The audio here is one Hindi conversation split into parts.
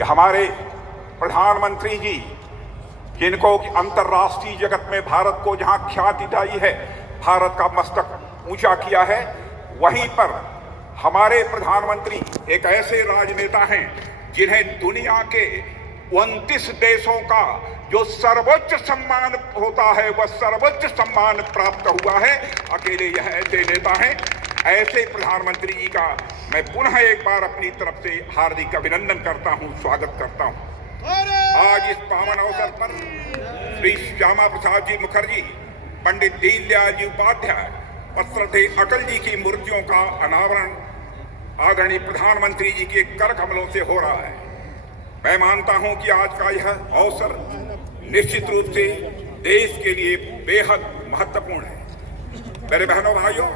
कि हमारे प्रधानमंत्री जी, जिनको अंतर्राष्ट्रीय जगत में भारत को जहां ख्याति दिलाई है, भारत का मस्तक ऊंचा किया है, वहीं पर हमारे प्रधानमंत्री एक ऐसे राजनेता हैं जिन्हें दुनिया के 29 देशों का जो सर्वोच्च सम्मान होता है वह सर्वोच्च सम्मान प्राप्त हुआ है। अकेले यह ऐसे नेता हैं। ऐसे प्रधानमंत्री जी का मैं पुनः एक बार अपनी तरफ से हार्दिक अभिनंदन करता हूं, स्वागत करता हूं। आज इस पावन अवसर पर श्री श्यामा प्रसाद जी मुखर्जी, पंडित दीनदयाल जी उपाध्याय और श्रद्धेय अटल जी की मूर्तियों का अनावरण आदरणीय प्रधानमंत्री जी के कर कमलों से हो रहा है। मैं मानता हूं कि आज का यह अवसर निश्चित रूप से देश के लिए बेहद महत्वपूर्ण है। मेरे बहनों भाइयों,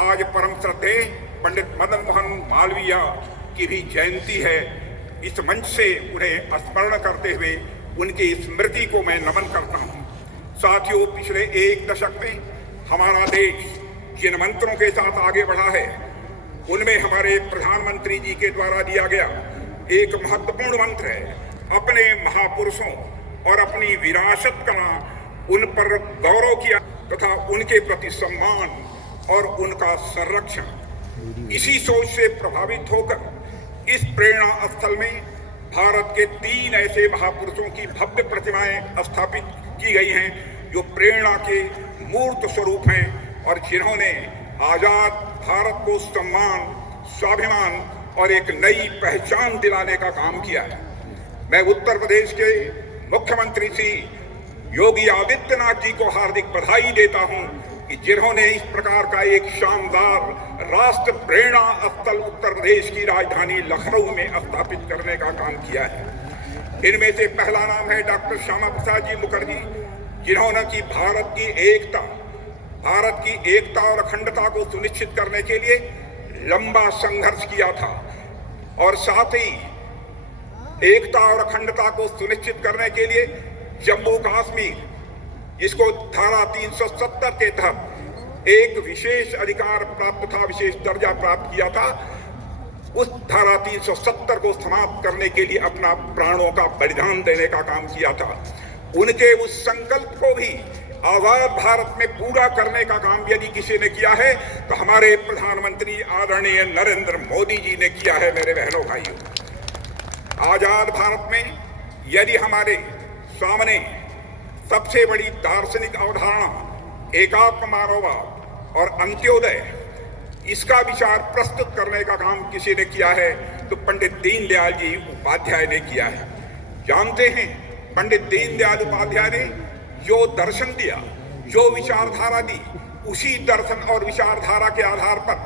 आज परम श्रद्धेय पंडित मदन मोहन मालवीय की भी जयंती है। इस मंच से उन्हें स्मरण करते हुए उनकी स्मृति को मैं नमन करता हूं। साथियों, पिछले एक दशक में हमारा देश जिन मंत्रों के साथ आगे बढ़ा है, उनमें हमारे प्रधानमंत्री जी के द्वारा दिया गया एक महत्वपूर्ण मंत्र है, अपने महापुरुषों और अपनी विरासत का उन पर गौरव किया तथा उनके प्रति सम्मान और उनका संरक्षण। इसी सोच से प्रभावित होकर इस प्रेरणा स्थल में भारत के 3 ऐसे महापुरुषों की भव्य प्रतिमाएं स्थापित की गई हैं जो प्रेरणा के मूर्त स्वरूप हैं और जिन्होंने आजाद भारत को सम्मान, स्वाभिमान और एक नई पहचान दिलाने का काम किया है। मैं उत्तर प्रदेश के मुख्यमंत्री श्री योगी आदित्यनाथ जी को हार्दिक बधाई देता हूं कि जिन्होंने इस प्रकार का एक शानदार राष्ट्र प्रेरणा स्थल उत्तर प्रदेश की राजधानी लखनऊ में स्थापित करने का काम किया है। इनमें से पहला नाम है डॉक्टर श्यामा प्रसाद जी मुखर्जी, जिन्होंने की भारत की एकता और अखंडता को सुनिश्चित करने के लिए लंबा संघर्ष किया था और साथ ही एकता और अखंडता को सुनिश्चित करने के लिए जम्मू कश्मीर, जिसको धारा 370 के तहत एक विशेष अधिकार प्राप्त था, विशेष दर्जा प्राप्त किया था, उस धारा 370 को समाप्त करने के लिए अपना प्राणों का बलिदान देने का काम किया था। उनके उस संकल्प को भी आजाद भारत में पूरा करने का काम यदि किसी ने किया है तो हमारे प्रधानमंत्री आदरणीय नरेंद्र मोदी जी ने किया है। मेरे बहनों भाइयों, आजाद भारत में यदि हमारे सामने सबसे बड़ी दार्शनिक अवधारणा एकात्म मानववाद और अंत्योदय, इसका विचार प्रस्तुत करने का काम किसी ने किया है तो पंडित दीनदयाल जी उपाध्याय ने किया है। जानते हैं, पंडित दीनदयाल उपाध्याय ने जो दर्शन दिया, जो विचारधारा दी, उसी दर्शन और विचारधारा के आधार पर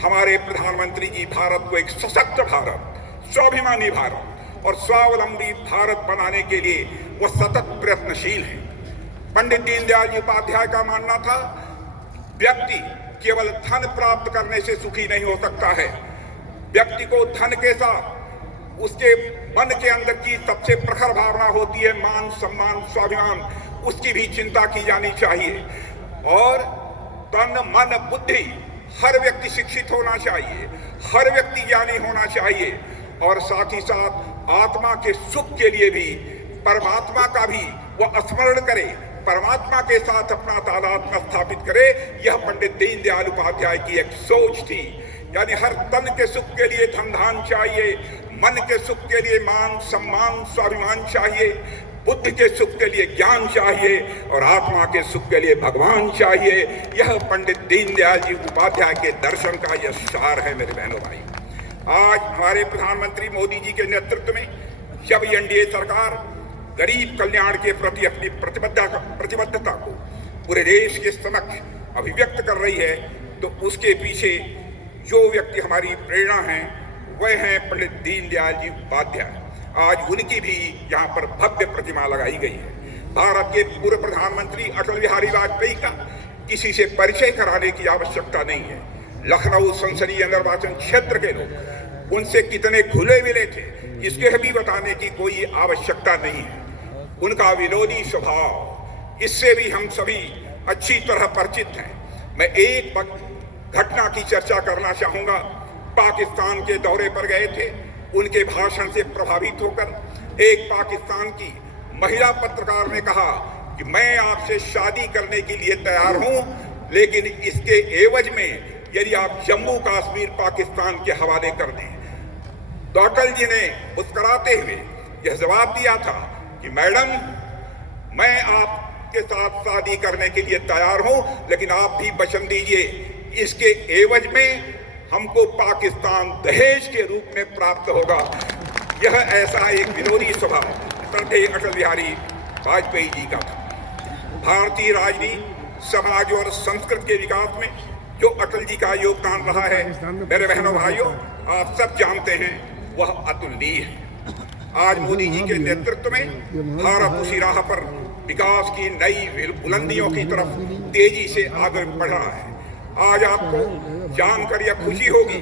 हमारे प्रधानमंत्री जी भारत को एक सशक्त भारत, स्वाभिमानी भारत और स्वावलंबी भारत बनाने के लिए वो सतत प्रयत्नशील हैं। पंडित दीनदयाल जी उपाध्याय का मानना था, व्यक्ति केवल धन प्राप्त करने से सुखी नहीं हो सकता है। व्यक्ति को धन के साथ उसके मन के अंदर की सबसे प्रखर भावना होती है मान, सम्मान, स्वाभिमान, उसकी भी चिंता की जानी चाहिए। और तन, मन, बुद्धि, हर व्यक्ति शिक्षित होना चाहिए, हर व्यक्ति ज्ञानी होना चाहिए और साथ ही साथ आत्मा के सुख के लिए भी परमात्मा का भी वह स्मरण करे, परमात्मा के साथ अपना तादात्म्य स्थापित करे। यह पंडित दीनदयाल उपाध्याय की एक सोच थी। यानी हर तन के सुख के लिए धन धान चाहिए, मन के सुख के लिए मान, सम्मान, स्वाभिमान चाहिए, बुद्धि के सुख के लिए ज्ञान चाहिए और आत्मा के सुख के लिए भगवान चाहिए। यह पंडित दीनदयाल जी उपाध्याय के दर्शन का यह सार है। मेरे बहनों भाई, आज हमारे प्रधानमंत्री मोदी जी के नेतृत्व में जब एनडीए सरकार गरीब कल्याण के प्रति अपनी प्रतिबद्धता को पूरे देश के समक्ष अभिव्यक्त कर रही है, तो उसके पीछे जो व्यक्ति हमारी प्रेरणा है वह है पंडित दीनदयाल जी उपाध्याय। आज उनकी भी यहाँ पर भव्य प्रतिमा लगाई गई है। भारत के पूर्व प्रधानमंत्री अटल बिहारी वाजपेयी का किसी से परिचय कराने की आवश्यकता नहीं है। लखनऊ संसदीय निर्वाचन क्षेत्र के लोग उनसे कितने घुले मिले थे, इसके भी बताने की कोई आवश्यकता नहीं है। उनका विरोधी स्वभाव, इससे भी हम सभी अच्छी तरह परिचित हैं। मैं एक घटना की चर्चा करना चाहूंगा। पाकिस्तान के दौरे पर गए थे उनके भाषण से प्रभावित होकर एक पाकिस्तान की महिला पत्रकार ने कहा कि मैं आपसे शादी करने के लिए तैयार हूं, लेकिन इसके एवज में यदि आप जम्मू कश्मीर पाकिस्तान के हवाले कर दें। तो अटल जी ने मुस्कुराते हुए यह जवाब दिया था कि मैडम, मैं आपके साथ शादी करने के लिए तैयार हूं, लेकिन आप भी वचन दीजिए इसके एवज में हमको पाकिस्तान दहेज के रूप में प्राप्त होगा। यह ऐसा एक विरोधी स्वभाव श्रद्धेय अटल बिहारी वाजपेयी जी का था। भारतीय राजनीति, समाज और संस्कृति के विकास में जो अटल जी का योगदान रहा है, मेरे बहनों भाइयों, आप सब जानते हैं, वह अतुलनीय है। आज मोदी जी के नेतृत्व में भारत उसी राह पर विकास की नई बुलंदियों की तरफ तेजी से आगे बढ़ रहा है। आज आपको जानकर यह खुशी होगी,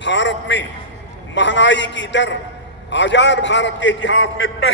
भारत में महंगाई की दर आजाद भारत के इतिहास में